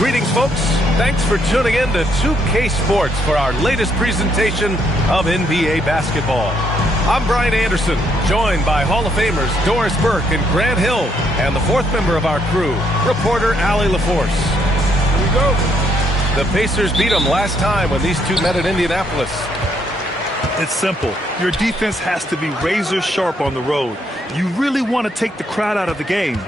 Greetings, folks. Thanks for tuning in to 2K Sports for our latest presentation of NBA basketball. I'm Brian Anderson, joined by Hall of Famers Doris Burke and Grant Hill, and the fourth member of our crew, reporter Allie LaForce. Here we go. The Pacers beat them last time when these two met in Indianapolis. It's simple. Your defense has to be razor sharp on the road. You really want to take the crowd out of the game.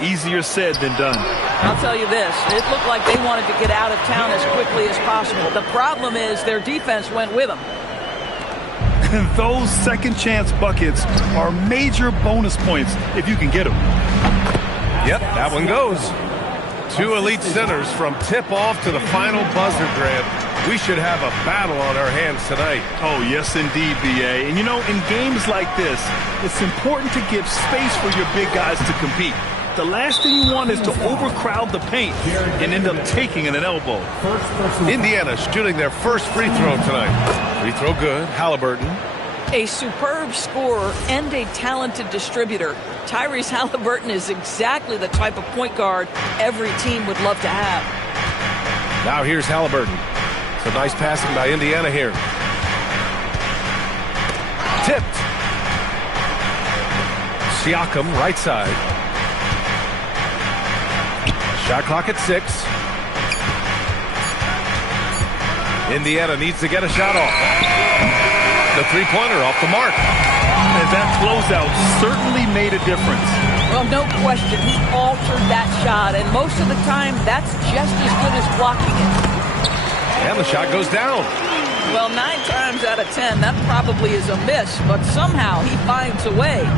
Easier said than done. I'll tell you this, it looked like they wanted to get out of town as quickly as possible. The problem is their defense went with them. And those second chance buckets are major bonus points if you can get them. Yep, that one goes. Two elite centers from tip-off to the final buzzer, Grant. We should have a battle on our hands tonight. Oh, yes, indeed, B.A. And, you know, in games like this, it's important to give space for your big guys to compete. The last thing you want is to overcrowd the paint and end up taking an elbow. Indiana shooting their first free throw tonight. Free throw good. Halliburton. A superb scorer and a talented distributor. Tyrese Halliburton is exactly the type of point guard every team would love to have. Now here's Halliburton. Some nice passing by Indiana here. Tipped. Siakam, right side. Shot clock at 6. Indiana needs to get a shot off. The three-pointer off the mark. And that closeout certainly made a difference. Well, no question, he altered that shot, and most of the time, that's just as good as blocking it. And the shot goes down. Well, 9 times out of 10, that probably is a miss, but somehow he finds a way.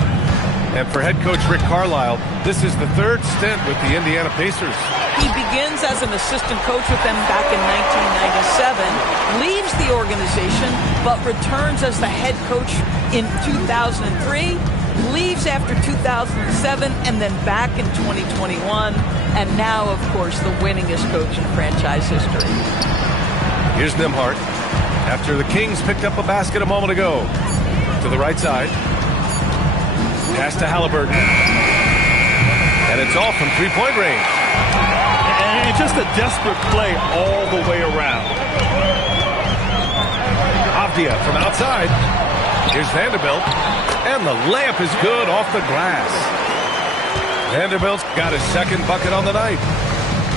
And for head coach Rick Carlisle, this is the third stint with the Indiana Pacers. He begins as an assistant coach with them back in 1997, leaves the organization, but returns as the head coach in 2003, leaves after 2007, and then back in 2021, and now, of course, the winningest coach in franchise history. Here's Nembhard. After the Kings picked up a basket a moment ago. To the right side. Pass to Halliburton. And it's off from three-point range. And just a desperate play all the way around. Avdia from outside. Here's Vanderbilt. And the layup is good off the glass. Vanderbilt's got his second bucket on the night.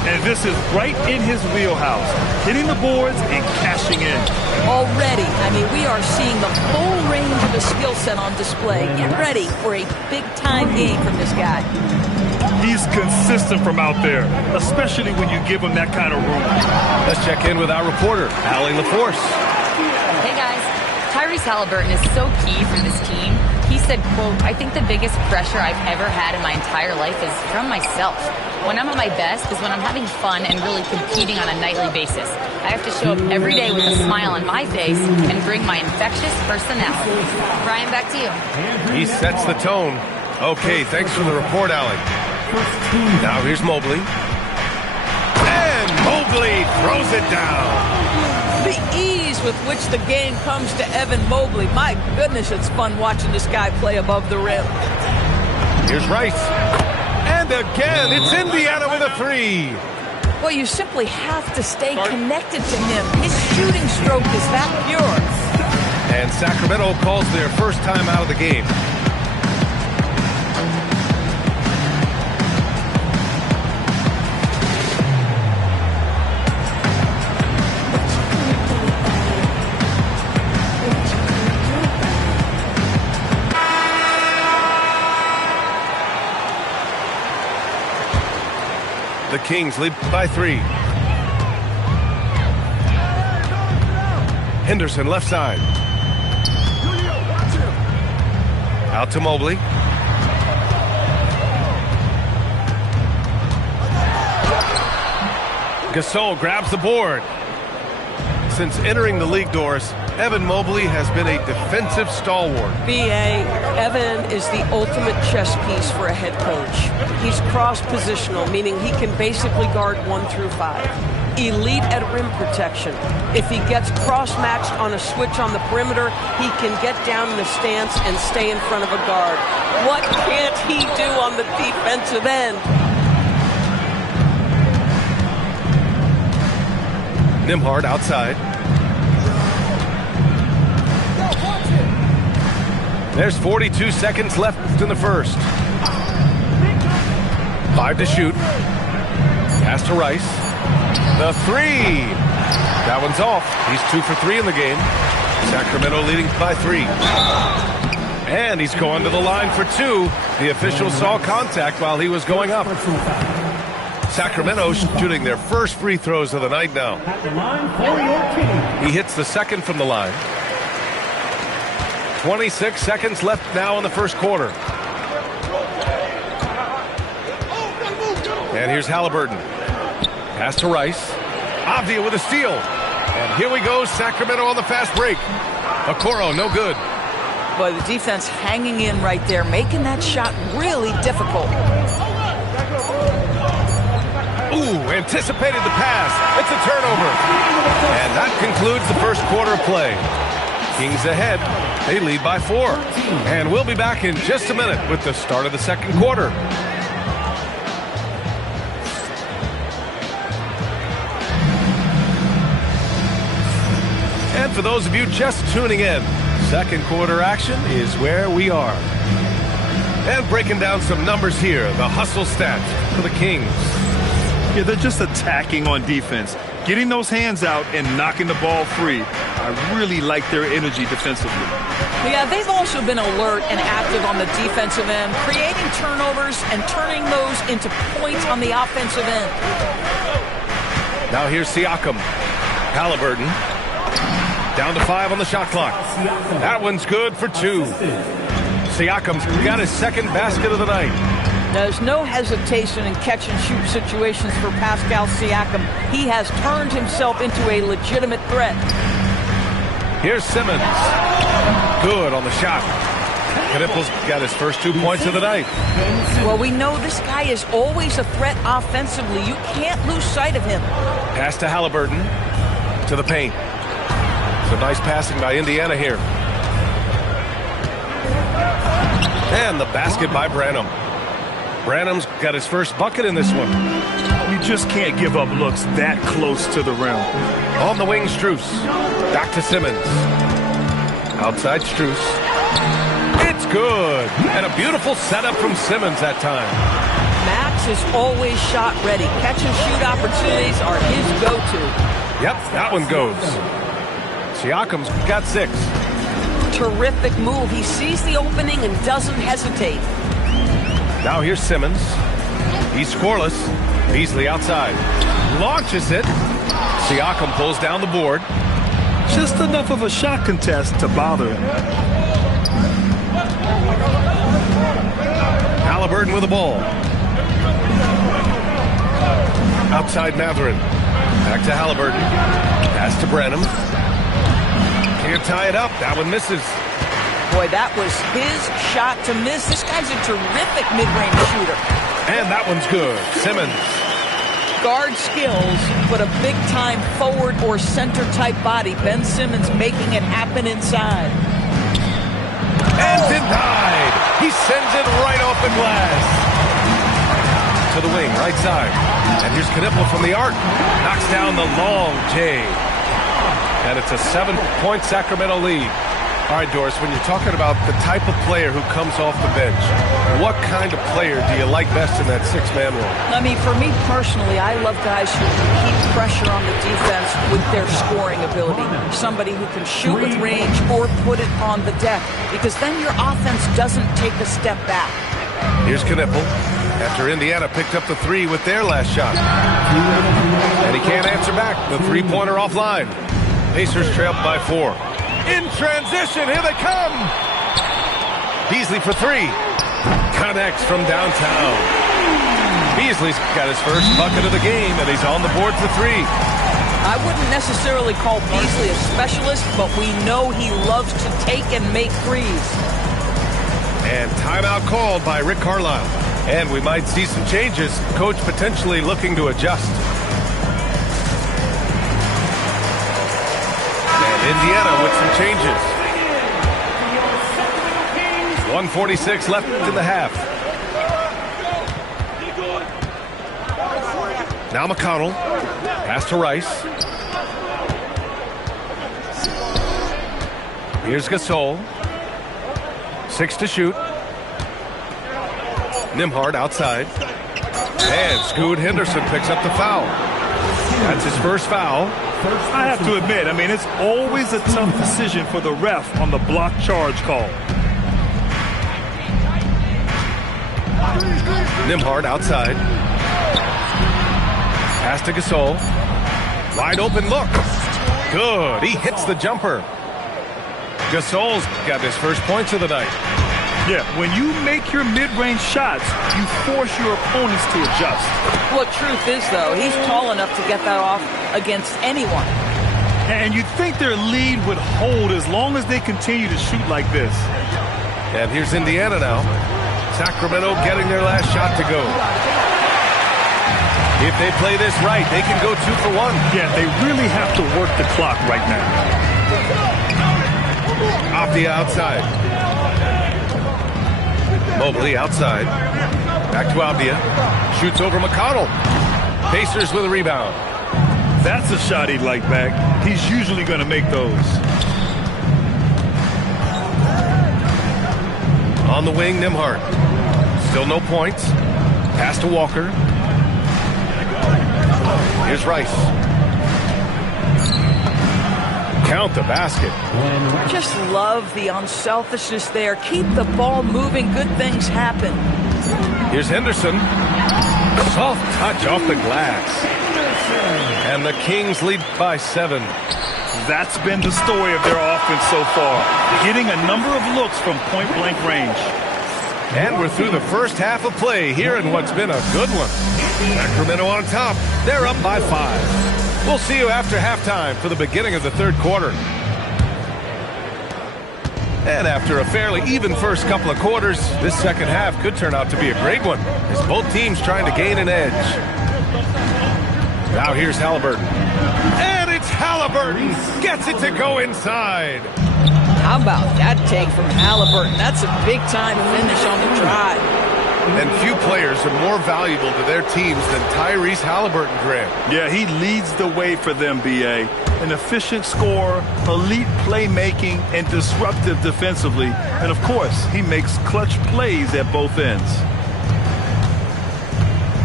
And this is right in his wheelhouse. Hitting the boards and cashing in. Already, I mean, we are seeing the full range of his skill set on display. Get ready for a big-time game from this guy. He's consistent from out there, especially when you give him that kind of room. Let's check in with our reporter, Allie LaForce. Hey, guys. Tyrese Halliburton is so key for this team. He said, quote, "I think the biggest pressure I've ever had in my entire life is from myself. When I'm at my best is when I'm having fun and really competing on a nightly basis. I have to show up every day with a smile on my face and bring my infectious personality." Brian, back to you. He sets the tone. Okay, thanks for the report, Allie. Now here's Mobley. And Mobley throws it down. The ease with which the game comes to Evan Mobley. My goodness, it's fun watching this guy play above the rim. Here's Rice. And again, it's Indiana with a three. Well, you simply have to stay connected to him. His shooting stroke is that pure. And Sacramento calls their first time out of the game. The Kings lead by 3. Henderson left side. Out to Mobley. Gasol grabs the board. Since entering the league, Doris, Evan Mobley has been a defensive stalwart. B.A., Evan is the ultimate chess piece for a head coach. He's cross-positional, meaning he can basically guard 1 through 5. Elite at rim protection. If he gets cross-matched on a switch on the perimeter, he can get down in the stance and stay in front of a guard. What can't he do on the defensive end? Nembhard outside. There's 42 seconds left in the first. 5 to shoot. Pass to Rice. The three. That one's off. He's 2 for 3 in the game. Sacramento leading by 3. And he's going to the line for 2. The official saw contact while he was going up. Sacramento shooting their first free throws of the night now. He hits the second from the line. 26 seconds left now in the first quarter. And here's Halliburton. Pass to Rice. Avdia with a steal. And here we go, Sacramento on the fast break. Okoro, no good. Boy, the defense hanging in right there, making that shot really difficult. Ooh, anticipated the pass. It's a turnover. And that concludes the first quarter of play. Kings ahead. They lead by 4. And we'll be back in just a minute with the start of the second quarter. And for those of you just tuning in, second quarter action is where we are. And breaking down some numbers here, the hustle stats for the Kings. Yeah, they're just attacking on defense, getting those hands out and knocking the ball free. I really like their energy defensively. Yeah, they've also been alert and active on the defensive end, creating turnovers and turning those into points on the offensive end. Now here's Siakam. Halliburton. Down to 5 on the shot clock. That one's good for 2. Siakam's got his second basket of the night. There's no hesitation in catch-and-shoot situations for Pascal Siakam. He has turned himself into a legitimate threat. Here's Simmons. Good on the shot. Knipple's got his first 2 points of the night. Well, we know this guy is always a threat offensively. You can't lose sight of him. Pass to Halliburton. To the paint. Some nice passing by Indiana here. And the basket by Branham. Branham's got his first bucket in this one. You just can't give up looks that close to the rim. On the wing, Strus. Back to Simmons. Outside Strus. It's good. And a beautiful setup from Simmons that time. Max is always shot ready. Catch and shoot opportunities are his go-to. Yep, that one goes. Siakam's got 6. Terrific move. He sees the opening and doesn't hesitate. Now here's Simmons. He's scoreless. Beasley outside. Launches it. Siakam pulls down the board. Just enough of a shot contest to bother him. Halliburton with the ball. Outside Mathurin. Back to Halliburton. Pass to Branham. Can't tie it up. That one misses. Boy, that was his shot to miss. This guy's a terrific mid-range shooter. And that one's good. Simmons. Guard skills, but a big-time forward or center-type body. Ben Simmons making it happen inside. And denied. He sends it right off the glass. To the wing, right side. And here's Knipple from the arc. Knocks down the long J. And it's a 7-point Sacramento lead. All right, Doris, when you're talking about the type of player who comes off the bench, what kind of player do you like best in that 6-man role? I mean, for me personally, I love guys who can keep pressure on the defense with their scoring ability. Somebody who can shoot with range or put it on the deck, because then your offense doesn't take a step back. Here's Knipple after Indiana picked up the 3 with their last shot. And he can't answer back. The 3-pointer offline. Pacers trailed by 4. In transition, here they come. Beasley for 3. Connects from downtown. Beasley's got his first bucket of the game, and he's on the board for 3. I wouldn't necessarily call Beasley a specialist, but we know he loves to take and make threes. And timeout called by Rick Carlisle. And we might see some changes. Coach potentially looking to adjust. Indiana with some changes. 1:46 left in the half. Now McConnell. Pass to Rice. Here's Gasol. 6 to shoot. Nembhard outside. And Scoot Henderson picks up the foul. That's his first foul. I have to admit, I mean, it's always a tough decision for the ref on the block charge call. Nembhard outside. Pass to Gasol. Wide open look. Good. He hits the jumper. Gasol's got his first points of the night. Yeah, when you make your mid-range shots, you force your opponents to adjust. Well, truth is, though, he's tall enough to get that off against anyone. And you'd think their lead would hold as long as they continue to shoot like this. And here's Indiana now. Sacramento getting their last shot to go. If they play this right, they can go 2 for 1. Yeah, they really have to work the clock right now. Avdia outside. Mobley outside. Back to Avdia. Shoots over McConnell. Pacers with a rebound. That's a shot he'd like back. He's usually going to make those. On the wing, Nembhard. Still no points. Pass to Walker. Here's Rice. Count the basket. Just love the unselfishness there. Keep the ball moving. Good things happen. Here's Henderson. Soft touch off the glass. And the Kings lead by 7. That's been the story of their offense so far. Getting a number of looks from point-blank range. And we're through the first half of play here in what's been a good one. Sacramento on top. They're up by 5. We'll see you after halftime for the beginning of the third quarter. And after a fairly even first couple of quarters, this second half could turn out to be a great one as both teams trying to gain an edge. Now here's Halliburton. And it's Halliburton. Gets it to go inside. How about that take from Halliburton? That's a big-time finish on the drive. And few players are more valuable to their teams than Tyrese Halliburton, Grant. Yeah, he leads the way for them, B.A. An efficient scorer, elite playmaking, and disruptive defensively. And, of course, he makes clutch plays at both ends.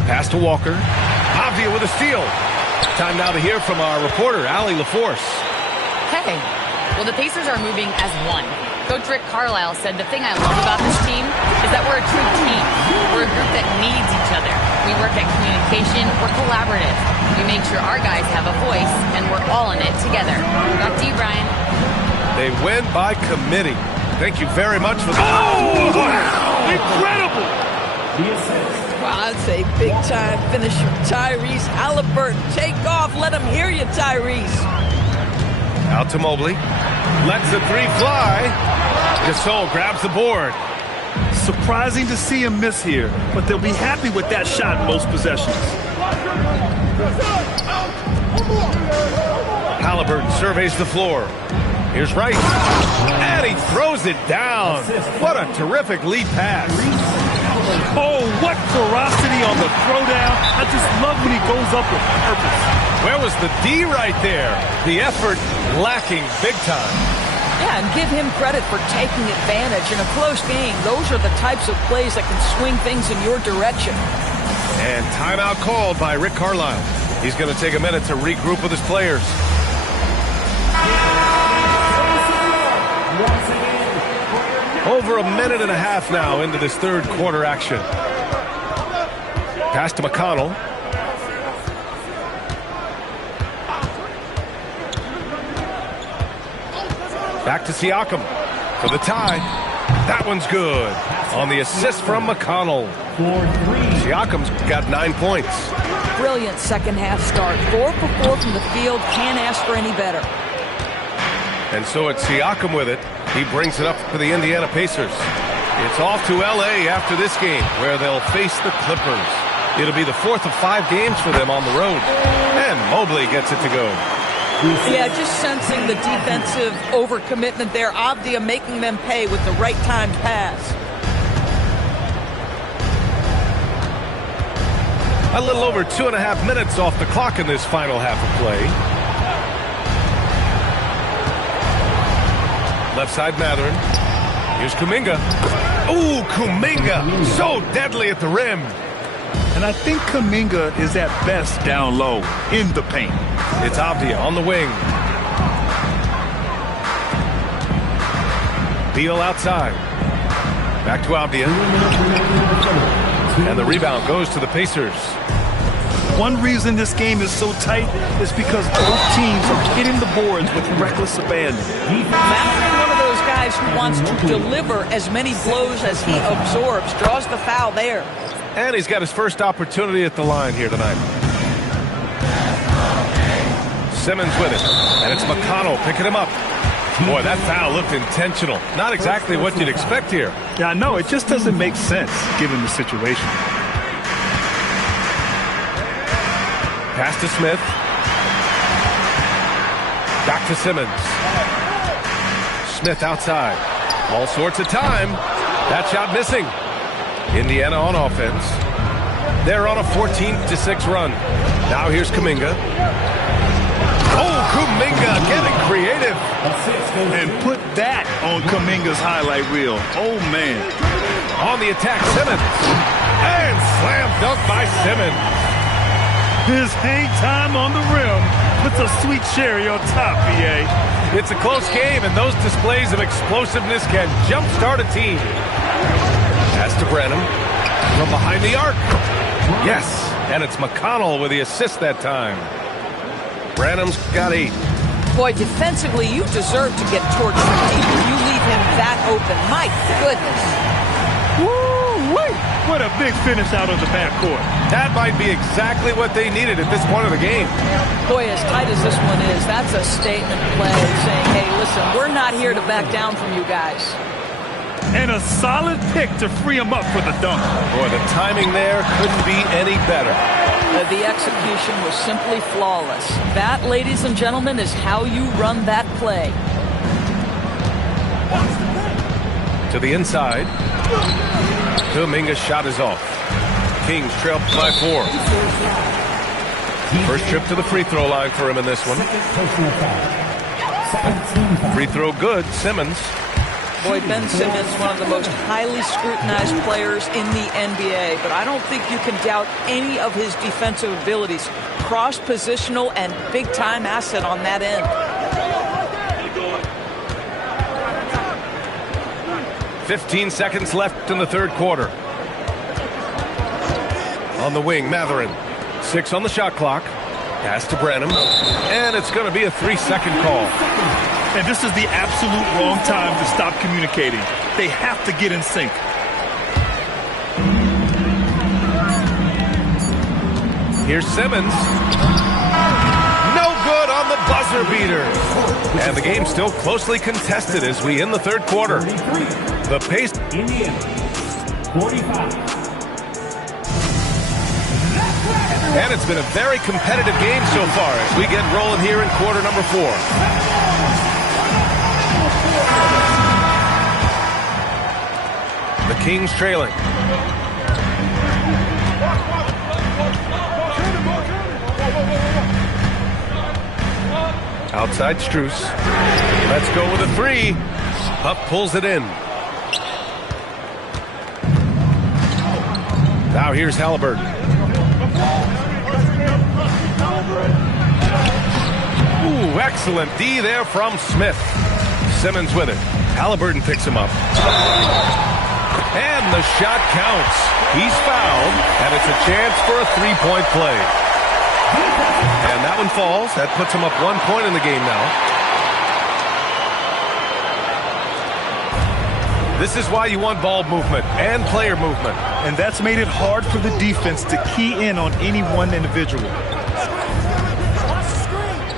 Pass to Walker. Avdia with a steal. Time now to hear from our reporter, Allie LaForce. Hey, well, the Pacers are moving as one. Coach Rick Carlisle said the thing I love about this team is that we're a true team. We're a group that needs each other. We work at communication. We're collaborative. We make sure our guys have a voice, and we're all in it together. Back to you, Brian. They win by committee. Thank you very much for that. Oh, wow! Incredible! Wow, that's a big-time finish from Tyrese Halliburton. Take off. Let him hear you, Tyrese. Out to Mobley. Lets the 3 fly. Gasol grabs the board. Surprising to see him miss here, but they'll be happy with that shot most possessions. Halliburton surveys the floor. Here's Rice. And he throws it down. What a terrific lead pass. Oh, what ferocity on the throwdown. I just love when he goes up with purpose. Where was the D right there? The effort lacking big time. Yeah, and give him credit for taking advantage. In a close game, those are the types of plays that can swing things in your direction. And timeout called by Rick Carlisle. He's going to take a minute to regroup with his players. Over a minute and a half now into this third quarter action. Pass to McConnell. Back to Siakam for the tie. That one's good. On the assist from McConnell. Siakam's got 9 points. Brilliant second half start. 4 for 4 from the field. Can't ask for any better. And so it's Siakam with it. He brings it up for the Indiana Pacers. It's off to L.A. after this game, where they'll face the Clippers. It'll be the 4th of 5 games for them on the road. And Mobley gets it to go. Yeah, just sensing the defensive overcommitment there. Avdia making them pay with the right timed pass. A little over 2.5 minutes off the clock in this final half of play. Left side, Mathurin. Here's Kuminga. Ooh, Kuminga, so deadly at the rim. And I think Kuminga is at best down low in the paint. It's Avdia on the wing. Beal outside. Back to Avdia. And the rebound goes to the Pacers. One reason this game is so tight is because both teams are hitting the boards with reckless abandon. Mathurin, one of those guys who wants to deliver as many blows as he absorbs, draws the foul there. And he's got his first opportunity at the line here tonight. Simmons with it. And it's McConnell picking him up. Boy, that foul looked intentional. Not exactly what you'd expect here. Yeah, I know. It just doesn't make sense given the situation. Pass to Smith. Back to Simmons. Smith outside. All sorts of time. That shot missing. Indiana on offense. They're on a 14-6 run. Now here's Kuminga. Oh, Kuminga getting creative. And put that on Kuminga's highlight reel. Oh, man. On the attack, Simmons. And slam dunk by Simmons. His hang time on the rim puts a sweet cherry on top, BA. It's a close game, and those displays of explosiveness can jumpstart a team. Pass to Branham from behind the arc. Yes, and it's McConnell with the assist that time. Branham's got 8. Boy, defensively, you deserve to get torched from deep if you leave him that open. My goodness. Woo-wee! What a big finish out of the backcourt. That might be exactly what they needed at this point of the game. Boy, as tight as this one is, that's a statement play saying, hey, listen, we're not here to back down from you guys. And a solid pick to free him up for the dunk. Boy, the timing there couldn't be any better. The execution was simply flawless. That, ladies and gentlemen, is how you run that play. To the inside. Kuminga's shot is off. Kings trail by 4. First trip to the free throw line for him in this one. Free throw good, Simmons. Boy, Ben Simmons, one of the most highly scrutinized players in the NBA, but I don't think you can doubt any of his defensive abilities. Cross-positional and big-time asset on that end. 15 seconds left in the third quarter. On the wing, Mathurin. 6 on the shot clock. Pass to Branham. And it's going to be a 3-second call. And this is the absolute wrong time to stop communicating. They have to get in sync. Here's Simmons. No good on the buzzer beater. And the game's still closely contested as we end the third quarter. The pace. Indiana, 45. And it's been a very competitive game so far as we get rolling here in quarter number 4. The Kings trailing. Outside Strus. Let's go with a 3. Huff pulls it in. Now here's Halliburton. Ooh, excellent D there from Smith. Simmons with it. Halliburton picks him up. And the shot counts. He's fouled, and it's a chance for a 3-point play. And that one falls. That puts him up 1 point in the game now. This is why you want ball movement and player movement. And that's made it hard for the defense to key in on any one individual.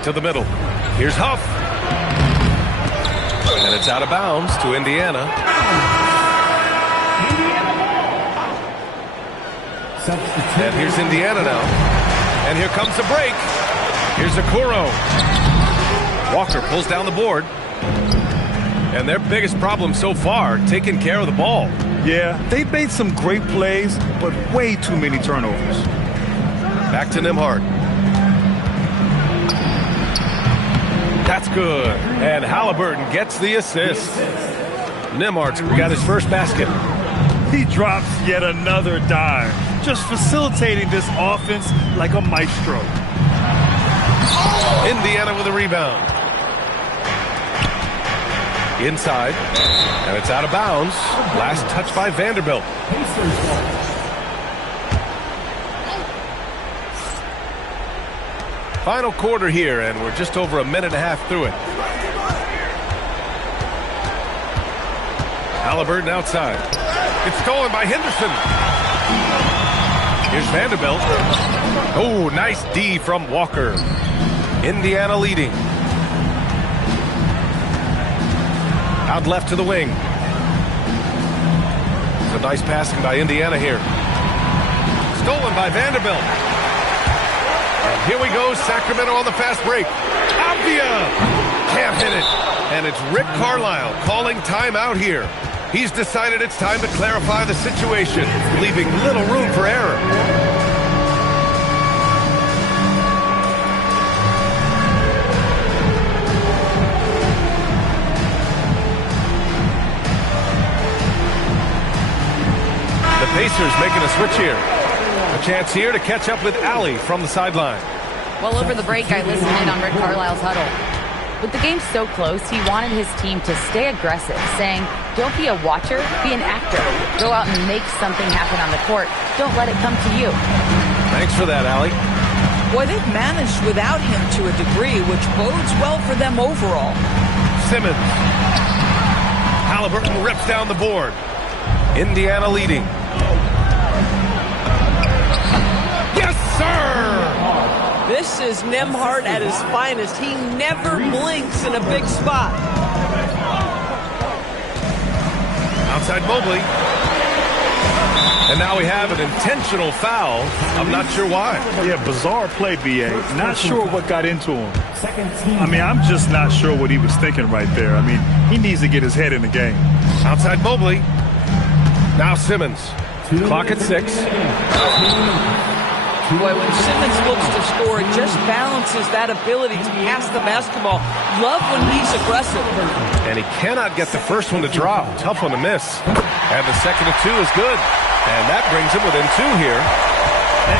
To the middle. Here's Huff. And it's out of bounds to Indiana. And here's Indiana now. And here comes the break. Here's Okoro. Walker pulls down the board. And their biggest problem so far, taking care of the ball. Yeah, they've made some great plays, but way too many turnovers. Back to Nembhard. That's good. And Halliburton gets the assist. Nembhard's got his first basket. He drops yet another dime, just facilitating this offense like a maestro. Indiana with a rebound. Inside, and it's out of bounds. Last touch by Vanderbilt. Final quarter here, and we're just over a minute and a half through it. Halliburton outside. It's stolen by Henderson. Here's Vanderbilt. Oh, nice D from Walker. Indiana leading. Out left to the wing. It's a nice passing by Indiana here. Stolen by Vanderbilt. And here we go, Sacramento on the fast break. Avdia can't hit it. And it's Rick Carlisle calling timeout here. He's decided it's time to clarify the situation, leaving little room for error. The Pacers making a switch here. A chance here to catch up with Allie from the sideline. Well, over the break, I listened in on Rick Carlisle's huddle. With the game so close, he wanted his team to stay aggressive, saying, don't be a watcher, be an actor. Go out and make something happen on the court. Don't let it come to you. Thanks for that, Allie. Boy, they've managed without him to a degree, which bodes well for them overall. Simmons. Halliburton rips down the board. Indiana leading. Yes, sir! This is Nembhard at his finest. He never blinks in a big spot. Outside Mobley. And now we have an intentional foul. I'm not sure why. Yeah, bizarre play, B.A. Not sure what got into him. I mean, I'm just not sure what he was thinking right there. I mean, he needs to get his head in the game. Outside Mobley. Now Simmons. Clock at 6. Boy, when Simmons looks to score, it just balances that ability to pass the basketball. Love when he's aggressive. And he cannot get the first one to drop. Tough one to miss. And the second of 2 is good. And that brings him within 2 here.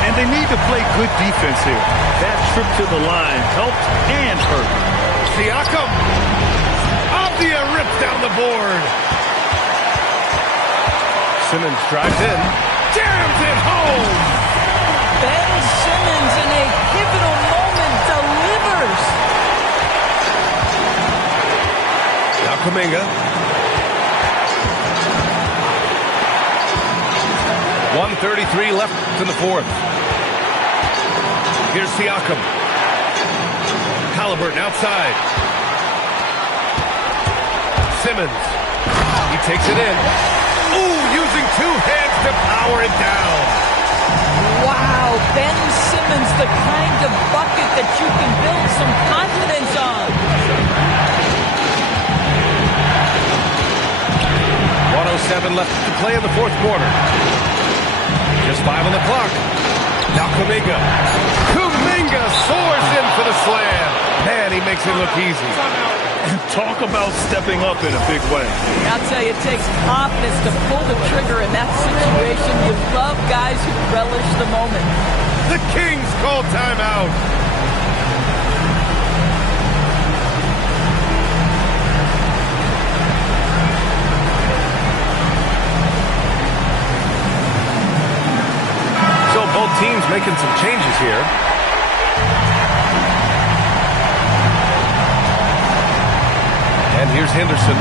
And they need to play good defense here. That trip to the line helped and hurt. Siakam. Avdia rips down the board. Simmons drives in. Jams it home. Ben Simmons in a pivotal moment delivers. Now Kuminga. 1:33 left in the fourth. Here's Siakam. Halliburton outside. Simmons. He takes it in. Ooh, using 2 hands to power it down. Wow, Ben Simmons, the kind of bucket that you can build some confidence on. 1:07 left to play in the fourth quarter. Just 5 on the clock. Now Kuminga. Kuminga soars in for the slam. Man, he makes it look easy. Talk about stepping up in a big way. I'll tell you, it takes confidence to pull the trigger in that situation. You love guys who relish the moment. The Kings call timeout. So both teams making some changes here. And here's Henderson.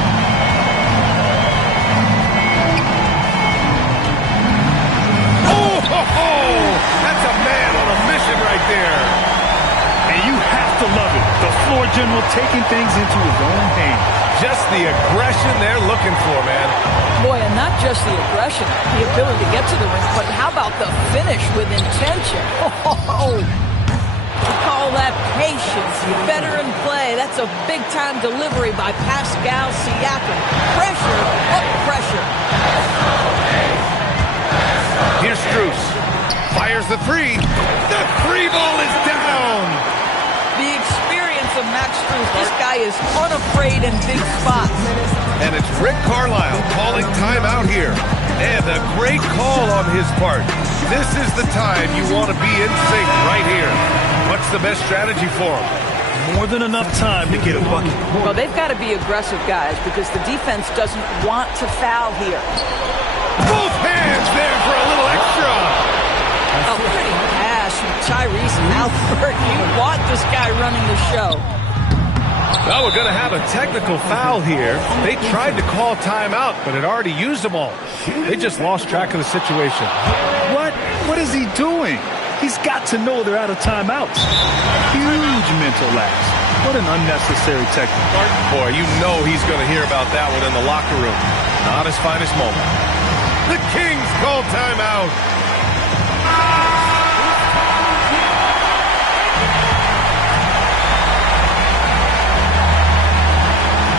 Oh, ho, ho! That's a man on a mission right there. And you have to love it. The floor general taking things into his own hands. Just the aggression they're looking for, man. Boy, and not just the aggression, the ability to get to the ring, but how about the finish with intention? Oh, we call that patience. Veteran play. That's a big-time delivery by Pascal Siakam. Pressure, up pressure. Here's Strus. Fires the 3. The 3 ball is down. The experience of Max Strus. This guy is unafraid in big spots. And it's Rick Carlisle calling timeout here. And a great call on his part. This is the time you want to be in sync right here. What's the best strategy for him? More than enough time to get a bucket. Well, they've got to be aggressive, guys, because the defense doesn't want to foul here. Both hands there for a little extra. A pretty pass from Tyrese Haliburton. You want this guy running the show. Well, we're going to have a technical foul here. They tried to call timeout, but had already used them all. They just lost track of the situation. What is he doing? He's got to know they're out of timeouts. Huge mental lapse. What an unnecessary technique. Boy, you know he's going to hear about that one in the locker room. Not his finest moment. The Kings call timeout.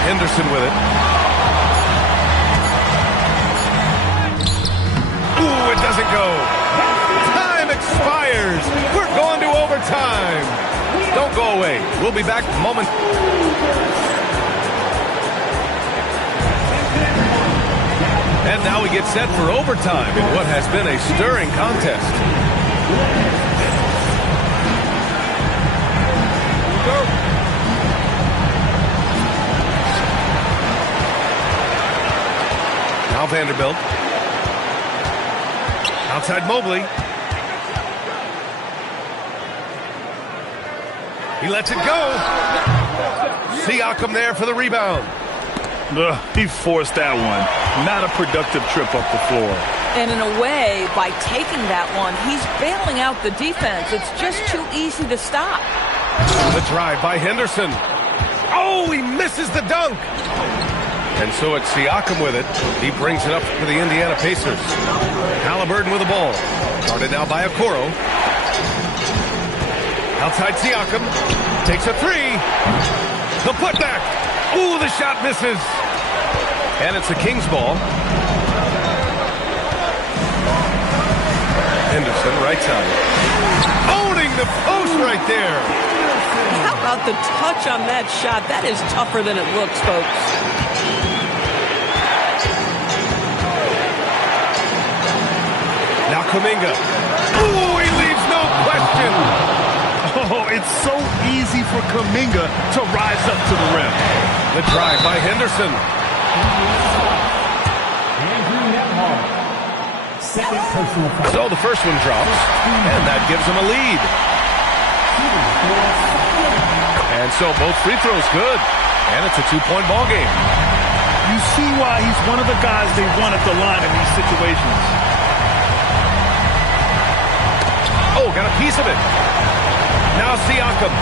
Henderson with it. Ooh, it doesn't go. Time expires. We're going to overtime. Don't go away. We'll be back moment. And now we get set for overtime in what has been a stirring contest. Go. Now Vanderbilt. Outside Mobley. He lets it go. Siakam there for the rebound. He forced that one. Not a productive trip up the floor. And in a way, by taking that one, he's bailing out the defense. It's just too easy to stop. The drive by Henderson. Oh, he misses the dunk. And so it's Siakam with it. He brings it up for the Indiana Pacers. Haliburton with the ball. Guarded now by Okoro. Outside Siakam. Takes a three. The putback. Ooh, the shot misses. And it's the Kings ball. Henderson, right side. Owning the post right there. How about the touch on that shot? That is tougher than it looks, folks. Now Kuminga. Ooh, he leaves no question. Oh, it's so easy for Kuminga to rise up to the rim. The drive by Henderson. So the first one drops, and that gives him a lead. And so both free throws good, and it's a two-point ball game. You see why he's one of the guys they want at the line in these situations. Oh, got a piece of it. Now Siakam.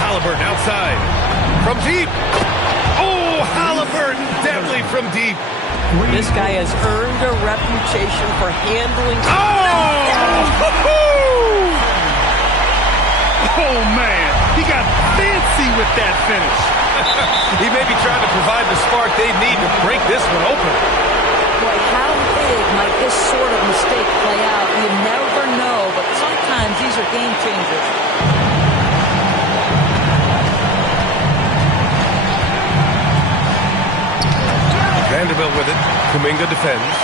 Haliburton outside. From deep. Oh, Haliburton deadly from deep. This guy has earned a reputation for handling... Oh, man. He got fancy with that finish. He may be trying to provide the spark they need to break this one open. Boy, how big might this sort of mistake play out? You never know, but sometimes these are game changers. Vanderbilt with it. Kuminga defends.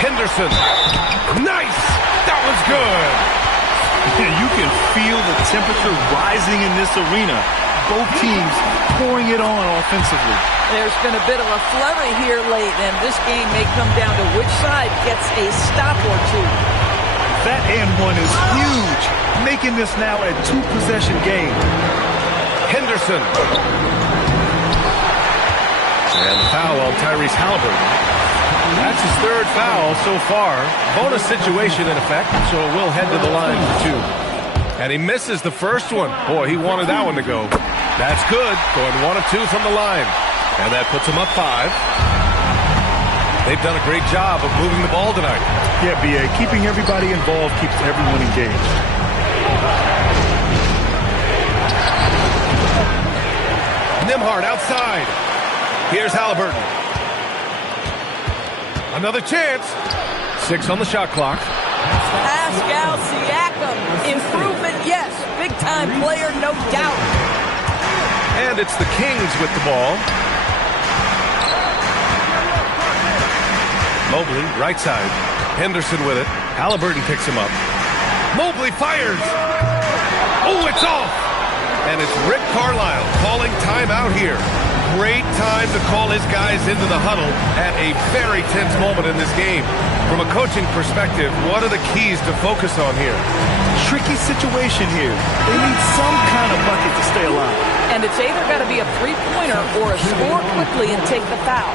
Henderson. Nice! That was good! You can feel the temperature rising in this arena. Both teams pouring it on offensively. There's been a bit of a flurry here late, and this game may come down to which side gets a stop or two. That and one is huge, making this now a two-possession game. Henderson. And the foul on Tyrese Haliburton. That's his third foul so far. Bonus situation in effect, so it will head to the line for two. And he misses the first one. Boy, he wanted that one to go. That's good. Going 1 of 2 from the line. And that puts him up 5. They've done a great job of moving the ball tonight. Yeah, B.A., keeping everybody involved keeps everyone engaged. Nembhard outside. Here's Haliburton. Another chance. 6 on the shot clock. Pascal Siakam Improvement, yes. Big-time player, no doubt. And it's the Kings with the ball. Mobley, right side. Henderson with it. Haliburton picks him up. Mobley fires. Oh, it's off. And it's Rick Carlisle calling timeout here. Great time to call his guys into the huddle at a very tense moment in this game. From a coaching perspective, what are the keys to focus on here? Tricky situation here. They need some kind of bucket to stay alive. And it's either got to be a three-pointer or a score quickly and take the foul.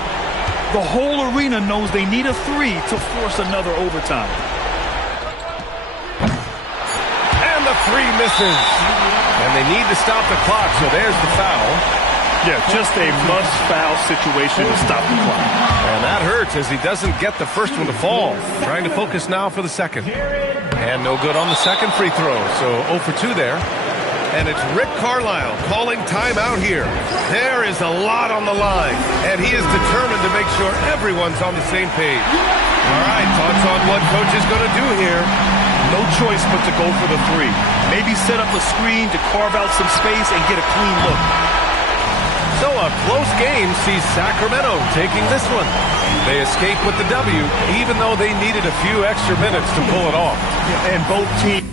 The whole arena knows they need a three to force another overtime. And the three misses. And they need to stop the clock, so there's the foul. Yeah, just a must-foul situation to stop the clock. And that hurts as he doesn't get the first one to fall. Trying to focus now for the second. And no good on the second free throw, so 0 for 2 there. And it's Rick Carlisle calling timeout here. There is a lot on the line, and he is determined to make sure everyone's on the same page. All right, thoughts on what coach is going to do here? No choice but to go for the three. Maybe set up a screen to carve out some space and get a clean look. So a close game sees Sacramento taking this one. They escape with the W, even though they needed a few extra minutes to pull it off. And both teams